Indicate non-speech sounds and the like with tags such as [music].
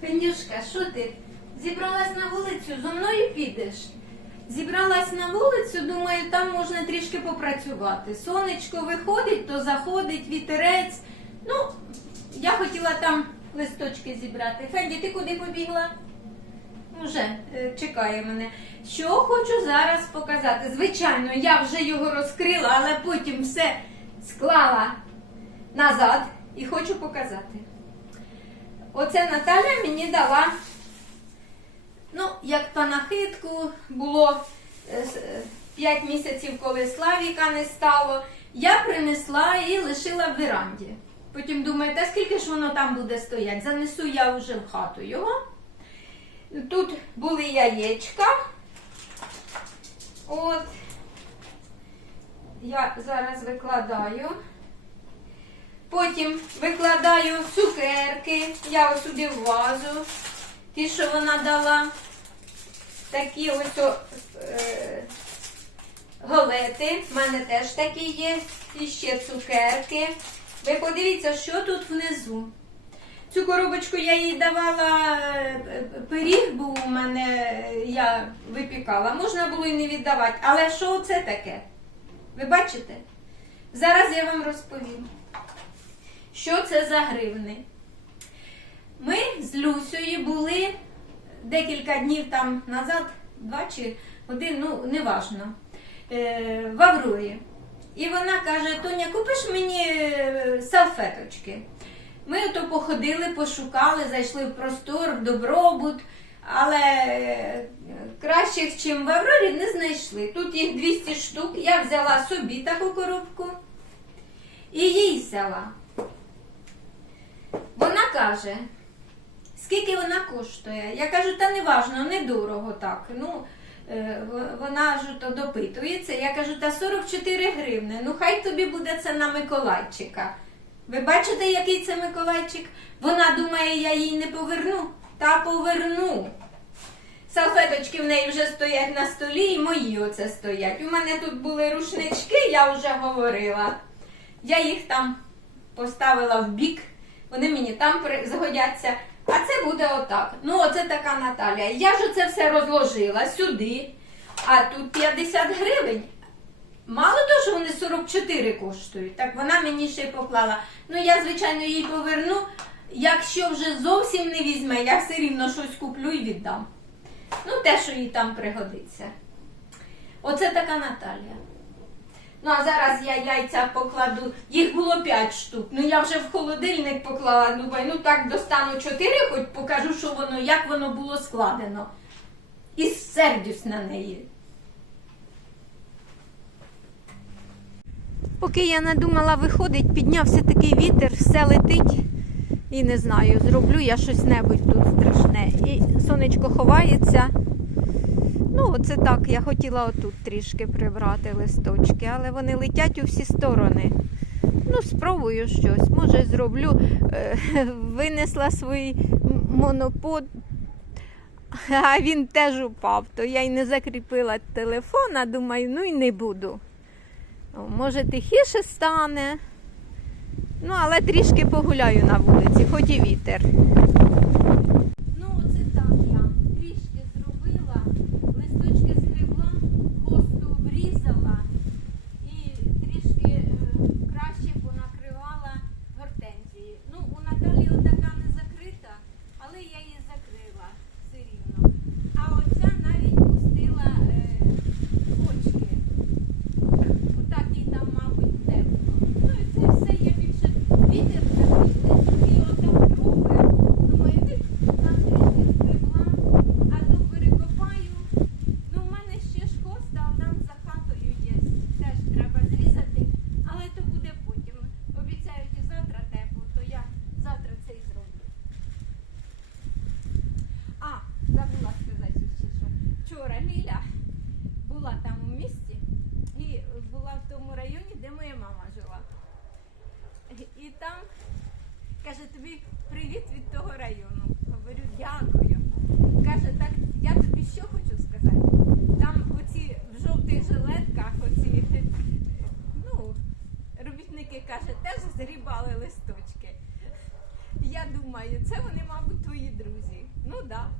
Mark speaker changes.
Speaker 1: Фендюшка, що ти? Зібралась на вулицю, зо мною підеш. Зібралась на вулицю, думаю, там можна трішки попрацювати. Сонечко виходить, то заходить, вітерець. Ну, я хотіла там листочки зібрати. Фенді, ти куди побігла? Уже е, чекає мене. Що хочу зараз показати. Звичайно, я вже його розкрила, але потім все склала назад і хочу показати. Оце Наталя мені дала, ну, як панахидку, було 5 місяців, коли Славіка не стало. Я принесла і лишила в веранді. Потім думаю, та скільки ж воно там буде стояти? Занесу я вже в хату його. Тут були яєчка. От. Я зараз викладаю. Потім викладаю цукерки. Я ось сюди в вазу. Ті, що вона дала. Такі ось о, е, галети. В мене теж такі є. І ще цукерки. Ви подивіться, що тут внизу. Цю коробочку я їй давала е, пиріг, був у мене, е, я випікала. Можна було і не віддавати. Але що це таке? Ви бачите? Зараз я вам розповім. Що це за гривни? Ми з Люсею були декілька днів там назад, два чи один, ну неважно, е, в Аврорі. І вона каже: Тоня, купиш мені е, салфеточки. Ми ото походили, пошукали, зайшли в простор, в добробут, але е, кращих, чим в Аврорі, не знайшли. Тут їх 200 штук. Я взяла собі таку коробку і їй взяла. Каже, скільки вона коштує? Я кажу, та не важно, недорого так. Ну, е, вона ж то допитується. Я кажу, та 44 гривни. Ну, хай тобі буде це на Миколайчика. Ви бачите, який це Миколайчик? Вона думає, я їй не поверну. Та поверну. Салфеточки в неї вже стоять на столі, і мої оце стоять. У мене тут були рушнички, я вже говорила. Я їх там поставила в бік, вони мені там згодяться. А це буде отак. Ну, оце така Наталя. Я ж це все розложила сюди, а тут 50 гривень. Мало того, що вони 44 коштують, так вона мені ще й поклала. Ну, я, звичайно, їй поверну. Якщо вже зовсім не візьме, я все рівно щось куплю і віддам. Ну, те, що їй там пригодиться. Оце така Наталія. Ну, а зараз я яйця покладу. Їх було 5 штук. Ну я вже в холодильник поклала. Думаю, ну так достану 4, хоч покажу, що воно, як воно було складено. І сердюсь на неї. Поки я надумала виходить, піднявся такий вітер, все летить. І не знаю, зроблю я щось небудь тут страшне. І сонечко ховається. Ну, оце так, я хотіла отут трішки прибрати листочки, але вони летять у всі сторони. Ну, спробую щось. Може, зроблю. Е, [laughs] Винесла свій монопод, а він теж упав. То я й не закріпила телефон, а думаю, ну і не буду. Може, тихіше стане. Ну, але трішки погуляю на вулиці, хоч і вітер. Ну, оце так я трішки зробила, листочки згребла, хосту обрізала і трішки е, краще понакривала гортензії. Ну, у Наталі отака не закрита, але я її закрила все рівно. А оця навіть пустила е, почки. Отак їй там, мабуть, тепло. Ну і це все я більше вітер такий, листки отак робить. Думаю, ти там трішки згребла, а то перекопаю. Ну, в мене ще ж хоста, а там за хатою є. Теж треба зрізати, але то буде потім. Обіцяють і завтра тепло, то я завтра це і зроблю. А, забула сказати ще що. Вчора Ліля була там у місті і була в тому районі, де моя мама жила. І там каже тобі привіт від того району. Говорю, дякую. Каже, так я тобі що хочу сказати. Там оці в жовтих жилетках, оці, ну, робітники каже, теж згрібали листочки. Я думаю, це вони, мабуть, твої друзі. Ну, да.